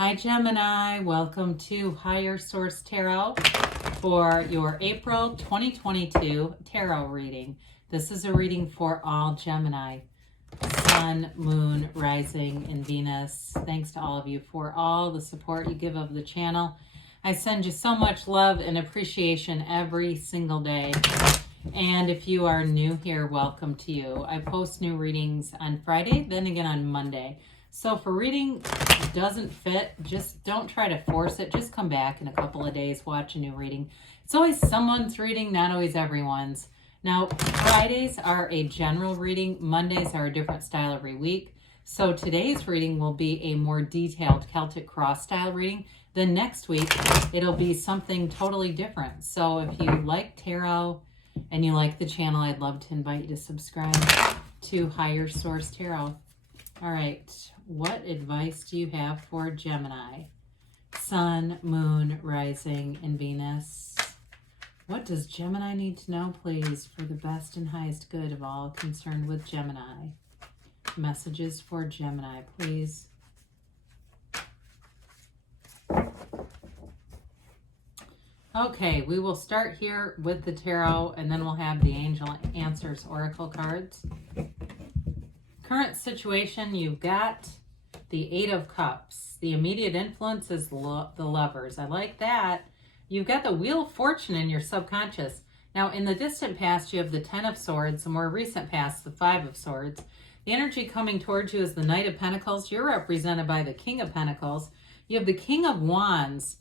Hi Gemini, welcome to Higher Source Tarot for your April 2022 tarot reading. This is a reading for all Gemini, Sun, Moon, Rising, and Venus. Thanks to all of you for all the support you give of the channel. I send you so much love and appreciation every single day. And if you are new here, welcome to you. I post new readings on Friday, then again on Monday. So if a reading doesn't fit, just don't try to force it. Just come back in a couple of days, watch a new reading. It's always someone's reading, not always everyone's. Now, Fridays are a general reading. Mondays are a different style every week. So today's reading will be a more detailed Celtic Cross style reading. Then next week, it'll be something totally different. So if you like tarot and you like the channel, I'd love to invite you to subscribe to Higher Source Tarot. All right, what advice do you have for Gemini? Sun, Moon, Rising, and Venus. What does Gemini need to know, please, for the best and highest good of all concerned with Gemini? Messages for Gemini, please. Okay, we will start here with the tarot, and then we'll have the Angel Answers Oracle cards. Current situation, you've got the Eight of Cups. The immediate influence is the Lovers. I like that. You've got the Wheel of Fortune in your subconscious. Now, in the distant past, you have the Ten of Swords. The more recent past, the Five of Swords. The energy coming towards you is the Knight of Pentacles. You're represented by the King of Pentacles. You have the King of Wands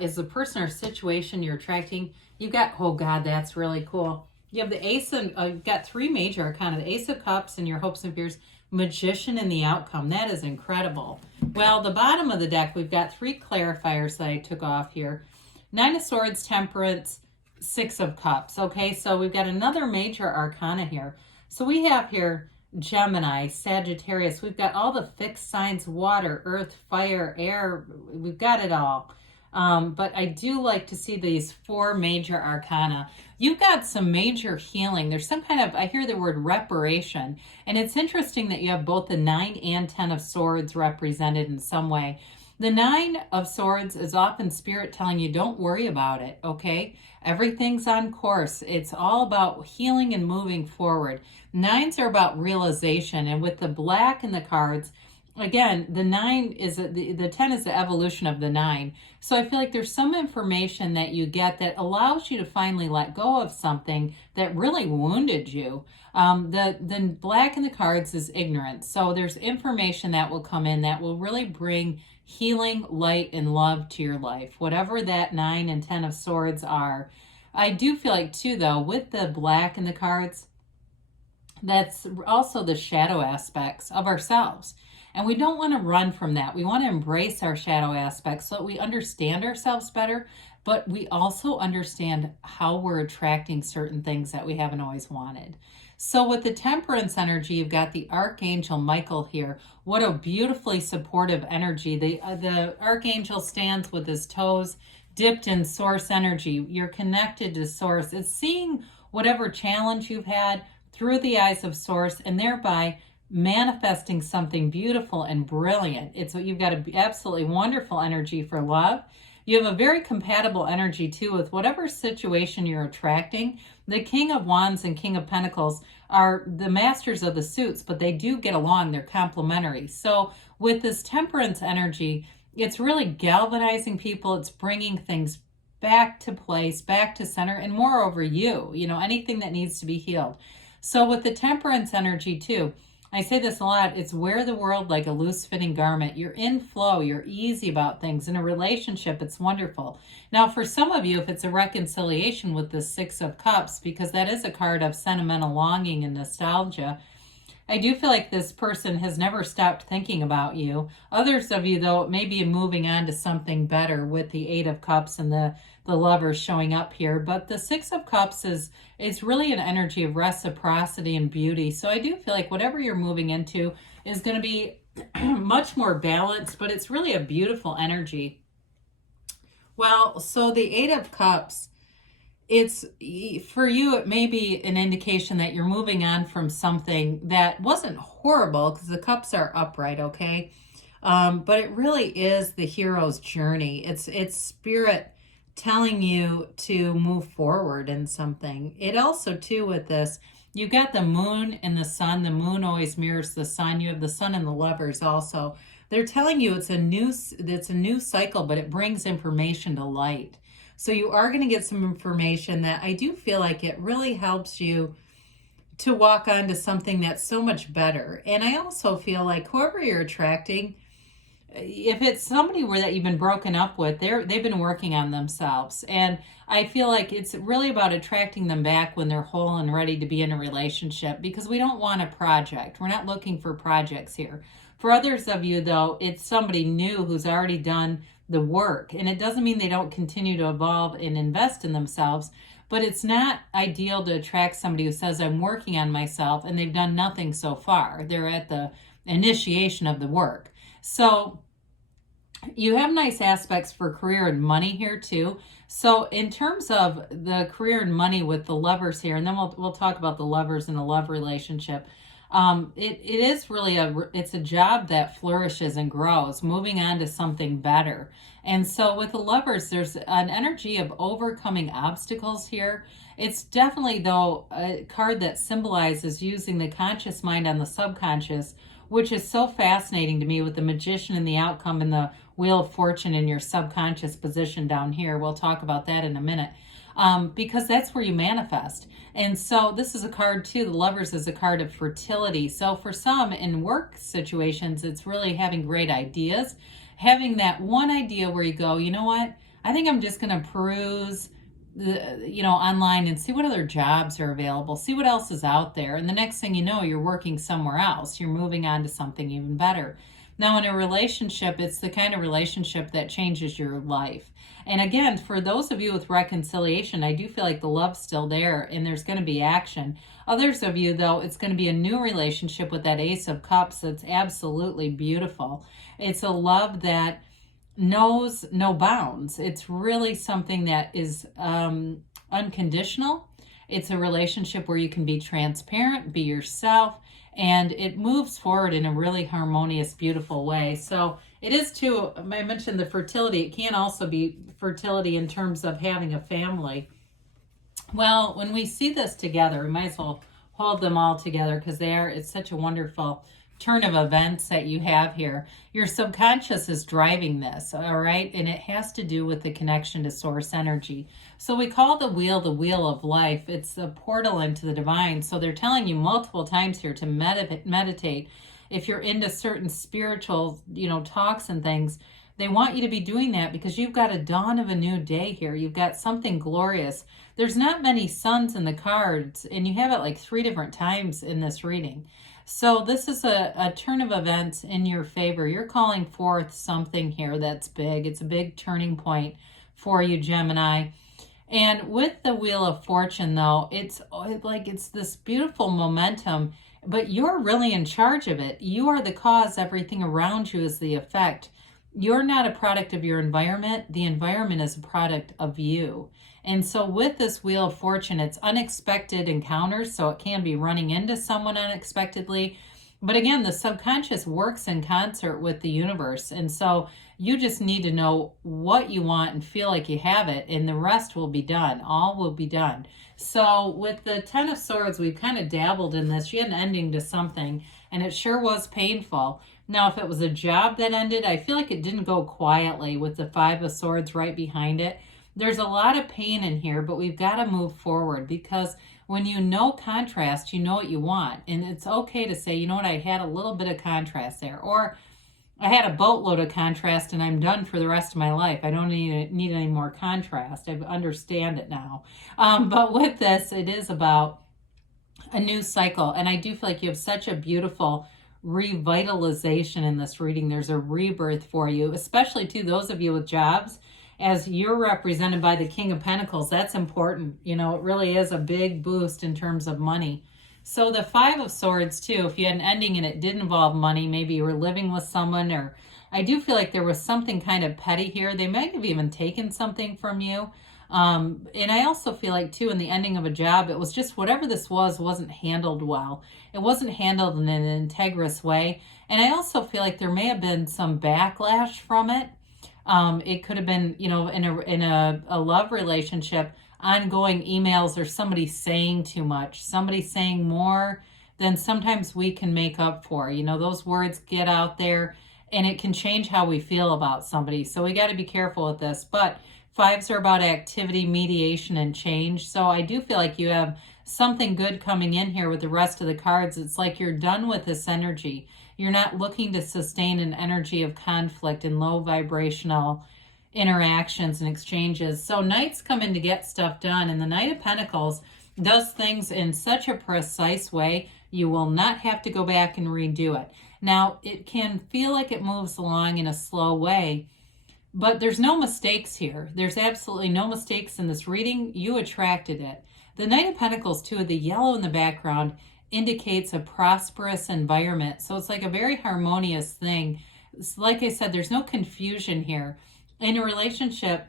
is the person or situation you're attracting. You've got, oh God, that's really cool. You have the Ace of, you've got three major arcana, the Ace of Cups and your hopes and fears, Magician and the outcome. That is incredible. Well, the bottom of the deck, we've got three clarifiers that I took off here. Nine of Swords, Temperance, Six of Cups. Okay, so we've got another major arcana here. So we have here Gemini, Sagittarius. We've got all the fixed signs, water, earth, fire, air. We've got it all. But I do like to see these four major arcana. You've got some major healing. There's some kind of, I hear the word reparation. And it's interesting that you have both the 9 and 10 of Swords represented in some way. The 9 of Swords is often Spirit telling you, don't worry about it, okay? Everything's on course. It's all about healing and moving forward. 9s are about realization. And with the black in the cards, again, the 9 is, the 10 is the evolution of the 9. So I feel like there's some information that you get that allows you to finally let go of something that really wounded you. The black in the cards is ignorance. So there's information that will come in that will really bring healing, light, and love to your life. Whatever that 9 and 10 of Swords are. I do feel like too, though, with the black in the cards, that's also the shadow aspects of ourselves. And we don't want to run from that. We want to embrace our shadow aspects so that we understand ourselves better, but we also understand how we're attracting certain things that we haven't always wanted. So with the Temperance energy, you've got the Archangel Michael here. What a beautifully supportive energy. The Archangel stands with his toes dipped in source energy. You're connected to source. It's seeing whatever challenge you've had through the eyes of source and thereby manifesting something beautiful and brilliant. You've got an absolutely wonderful energy for love. You have a very compatible energy too with whatever situation you're attracting. The King of Wands and King of Pentacles are the masters of the suits, but they do get along. They're complementary. So with this Temperance energy, it's really galvanizing people. It's bringing things back to place, back to center, and moreover you, anything that needs to be healed. So with the Temperance energy too, I say this a lot, it's wear the world like a loose-fitting garment. You're in flow, you're easy about things. In a relationship, it's wonderful. Now, for some of you, if it's a reconciliation with the Six of Cups, because that is a card of sentimental longing and nostalgia, I do feel like this person has never stopped thinking about you. Others of you, though, may be moving on to something better with the Eight of Cups and the Lovers showing up here. But the Six of Cups is really an energy of reciprocity and beauty. So I do feel like whatever you're moving into is going to be much more balanced, but it's really a beautiful energy. Well, so the Eight of Cups, it's for you, it may be an indication that you're moving on from something that wasn't horrible because the cups are upright, okay? But it really is the hero's journey. It's spirit telling you to move forward in something. It also, too, with this, you got the moon and the sun. The moon always mirrors the sun. You have the sun and the lovers also. They're telling you it's a new cycle, but it brings information to light. So you are going to get some information that I do feel like it really helps you to walk on to something that's so much better. And I also feel like whoever you're attracting, if it's somebody that you've been broken up with, they've been working on themselves. And I feel like it's really about attracting them back when they're whole and ready to be in a relationship, because we don't want a project. We're not looking for projects here. For others of you, though, it's somebody new who's already done the work. And it doesn't mean they don't continue to evolve and invest in themselves, but it's not ideal to attract somebody who says, I'm working on myself, and they've done nothing so far. They're at the initiation of the work. So you have nice aspects for career and money here too. So in terms of the career and money with the lovers here, and then we'll talk about the lovers in a love relationship. It is really it's a job that flourishes and grows, moving on to something better. And so with the lovers, there's an energy of overcoming obstacles here. It's definitely, though, a card that symbolizes using the conscious mind on the subconscious, which is so fascinating to me with the Magician and the outcome and the Wheel of Fortune in your subconscious position down here. We'll talk about that in a minute. Because that's where you manifest. And so this is a card too, the Lovers is a card of fertility. So for some in work situations, it's really having great ideas, having that one idea where you go, you know what, I think I'm just going to peruse online and see what other jobs are available, see what else is out there. And the next thing you know, you're working somewhere else. You're moving on to something even better. Now, in a relationship, it's the kind of relationship that changes your life. And again, for those of you with reconciliation, I do feel like the love's still there and there's going to be action. Others of you, though, it's going to be a new relationship with that Ace of Cups that's absolutely beautiful. It's a love that knows no bounds. It's really something that is unconditional. It's a relationship where you can be transparent, be yourself, and it moves forward in a really harmonious, beautiful way. So it is too, I mentioned the fertility. It can also be fertility in terms of having a family. Well, when we see this together, we might as well hold them all together because it's such a wonderful turn of events that you have here. Your subconscious is driving this, all right? And it has to do with the connection to source energy. So we call the wheel of life. It's a portal into the divine. So they're telling you multiple times here to meditate. If you're into certain spiritual, talks and things, they want you to be doing that because you've got a dawn of a new day here. You've got something glorious. There's not many suns in the cards, and you have it like 3 different times in this reading. So this is a turn of events in your favor. You're calling forth something here that's big. It's a big turning point for you, Gemini. And with the Wheel of Fortune, though, it's this beautiful momentum, but you're really in charge of it. You are the cause. Everything around you is the effect. You're not a product of your environment. The environment is a product of you. And so with this Wheel of Fortune, it's unexpected encounters, so it can be running into someone unexpectedly. But again, the subconscious works in concert with the universe. And so you just need to know what you want and feel like you have it, and the rest will be done. All will be done. So with the Ten of Swords, we've kind of dabbled in this. You had an ending to something, and it sure was painful. Now, if it was a job that ended, I feel like it didn't go quietly with the Five of Swords right behind it. There's a lot of pain in here, but we've got to move forward because when you know contrast, you know what you want. And it's okay to say, you know what, I had a little bit of contrast there. Or I had a boatload of contrast and I'm done for the rest of my life. I don't need any more contrast. I understand it now. But with this, it is about a new cycle. And I do feel like you have such a beautiful revitalization in this reading. There's a rebirth for you, especially to those of you with jobs. As you're represented by the King of Pentacles, that's important. It really is a big boost in terms of money. So the Five of Swords too, if you had an ending and it did involve money, maybe you were living with someone, or I do feel like there was something kind of petty here. They might have even taken something from you. And I also feel like, too, in the ending of a job, it was just whatever this was wasn't handled well. It wasn't handled in an integrous way. And I also feel like there may have been some backlash from it. It could have been, you know, in a love relationship, ongoing emails or somebody saying too much, somebody saying more than sometimes we can make up for. You know, those words get out there and it can change how we feel about somebody. So we got to be careful with this. But fives are about activity, mediation, and change. So I do feel like you have something good coming in here with the rest of the cards. It's like you're done with this energy. You're not looking to sustain an energy of conflict and low vibrational interactions and exchanges. So Knights come in to get stuff done, and the Knight of Pentacles does things in such a precise way, you will not have to go back and redo it. Now, it can feel like it moves along in a slow way, but there's no mistakes here. There's absolutely no mistakes in this reading. You attracted it. The Knight of Pentacles, too, the yellow in the background indicates a prosperous environment. So it's like a very harmonious thing. Like I said, there's no confusion here. In a relationship,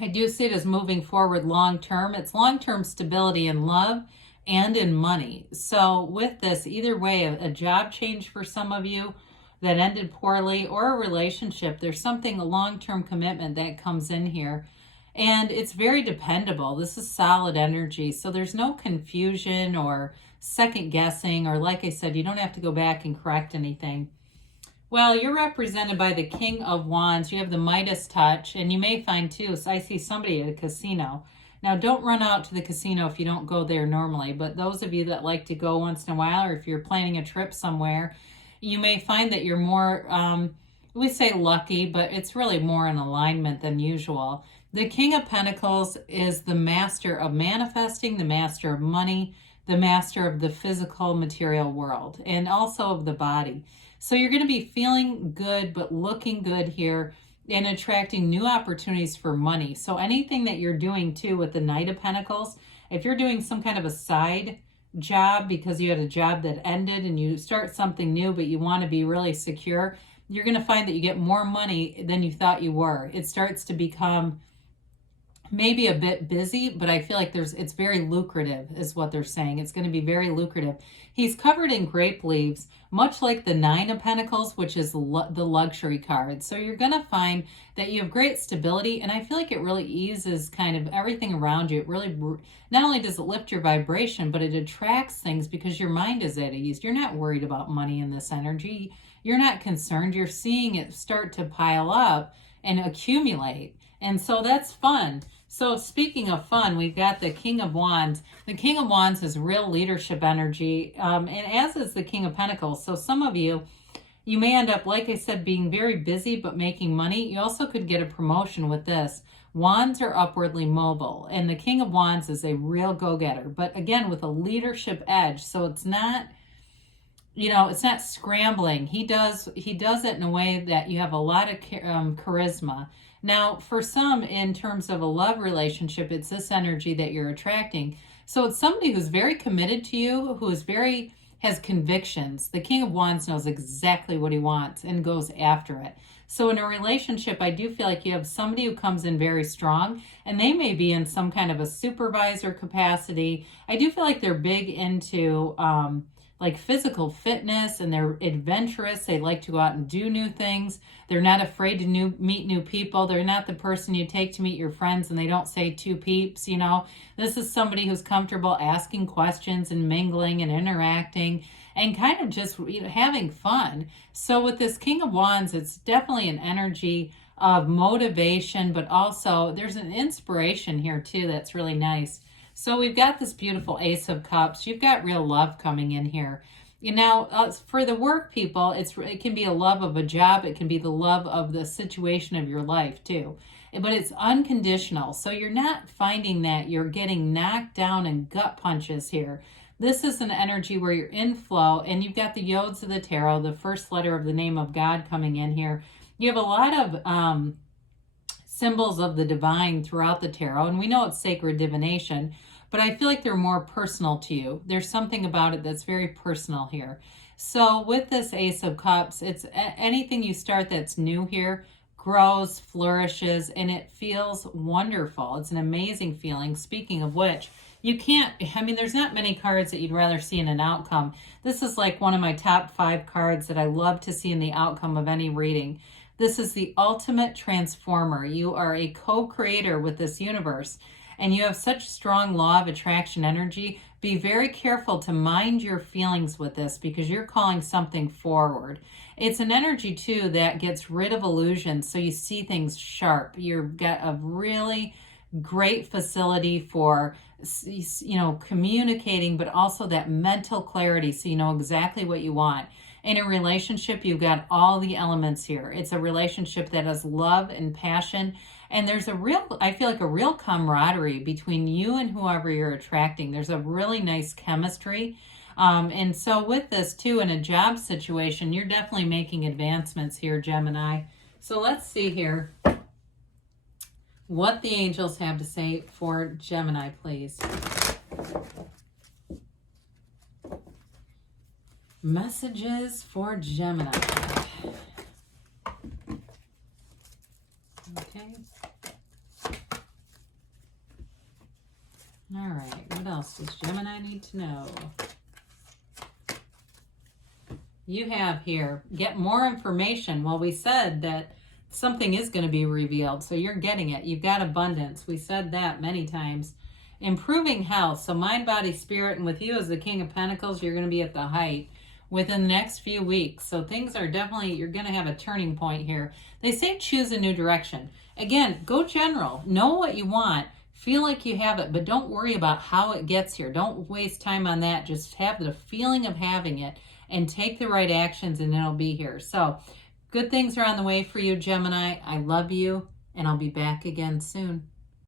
I do see it as moving forward long-term. It's long-term stability in love and in money. So with this, either way, a job change for some of you that ended poorly, or a relationship, there's something, a long-term commitment that comes in here. And it's very dependable. This is solid energy. So there's no confusion or second guessing, or like I said, you don't have to go back and correct anything. Well, you're represented by the King of Wands. You have the Midas touch, and you may find too, so I see somebody at a casino. Now, don't run out to the casino if you don't go there normally, but those of you that like to go once in a while, or if you're planning a trip somewhere, you may find that you're more, we say lucky, but it's really more in alignment than usual. The King of Pentacles is the master of manifesting, the master of money, the master of the physical material world, and also of the body. So you're going to be feeling good, but looking good here and attracting new opportunities for money. So anything that you're doing too with the Knight of Pentacles, if you're doing some kind of a side job because you had a job that ended and you start something new, but you want to be really secure, you're going to find that you get more money than you thought you were. It starts to become maybe a bit busy, but I feel like it's very lucrative is what they're saying. It's going to be very lucrative. He's covered in grape leaves, much like the Nine of Pentacles, which is the luxury card. So you're going to find that you have great stability, and I feel like it really eases kind of everything around you. It really, not only does it lift your vibration, but it attracts things because your mind is at ease. You're not worried about money in this energy. You're not concerned. You're seeing it start to pile up and accumulate. And so that's fun. So speaking of fun, we've got the King of Wands. The King of Wands is real leadership energy, and as is the King of Pentacles. So some of you may end up, like I said, being very busy but making money. You also could get a promotion with this. Wands are upwardly mobile, and the King of Wands is a real go-getter, but again, with a leadership edge. So it's not, you know, it's not scrambling. He does it in a way that you have a lot of charisma. Now, for some, in terms of a love relationship, it's this energy that you're attracting. So it's somebody who's very committed to you, who is has convictions. The King of Wands knows exactly what he wants and goes after it. So in a relationship, I do feel like you have somebody who comes in very strong, and they may be in some kind of a supervisor capacity. I do feel like they're big into like physical fitness, and they're adventurous. They like to go out and do new things. They're not afraid to meet new people. They're not the person you take to meet your friends and they don't say two peeps, you know. This is somebody who's comfortable asking questions and mingling and interacting and kind of just, you know, having fun. So with this King of Wands, it's definitely an energy of motivation, but also there's an inspiration here too that's really nice. So we've got this beautiful Ace of Cups. You've got real love coming in here. You know, for the work people, it can be a love of a job. It can be the love of the situation of your life too. But it's unconditional. So you're not finding that you're getting knocked down and gut punches here. This is an energy where you're in flow, and you've got the Yodes of the Tarot, the first letter of the name of God coming in here. You have a lot of symbols of the divine throughout the tarot, and we know it's sacred divination, but I feel like they're more personal to you. There's something about it that's very personal here. So with this Ace of Cups, it's anything you start that's new here, grows, flourishes, and it feels wonderful. It's an amazing feeling. Speaking of which, you can't, I mean, there's not many cards that you'd rather see in an outcome. This is like one of my top 5 cards that I love to see in the outcome of any reading. This is the ultimate transformer. You are a co-creator with this universe, and you have such strong law of attraction energy. Be very careful to mind your feelings with this, because you're calling something forward. It's an energy too that gets rid of illusions, so you see things sharp. You've got a really great facility for, you know, communicating, but also that mental clarity, so you know exactly what you want. In a relationship, you've got all the elements here. It's a relationship that has love and passion, and there's a real, I feel like a real camaraderie between you and whoever you're attracting. There's a really nice chemistry. And so with this too, in a job situation, you're definitely making advancements here, Gemini. So let's see here what the angels have to say for Gemini, please. Messages for Gemini. Okay. All right. What else does Gemini need to know? You have here, get more information. Well, we said that something is going to be revealed, so you're getting it. You've got abundance. We said that many times. Improving health. So mind, body, spirit, and with you as the King of Pentacles, you're going to be at the height within the next few weeks. So things are definitely, you're going to have a turning point here. They say choose a new direction. Again, go general. Know what you want. Feel like you have it, but don't worry about how it gets here. Don't waste time on that. Just have the feeling of having it and take the right actions, and it'll be here. So good things are on the way for you, Gemini. I love you, and I'll be back again soon.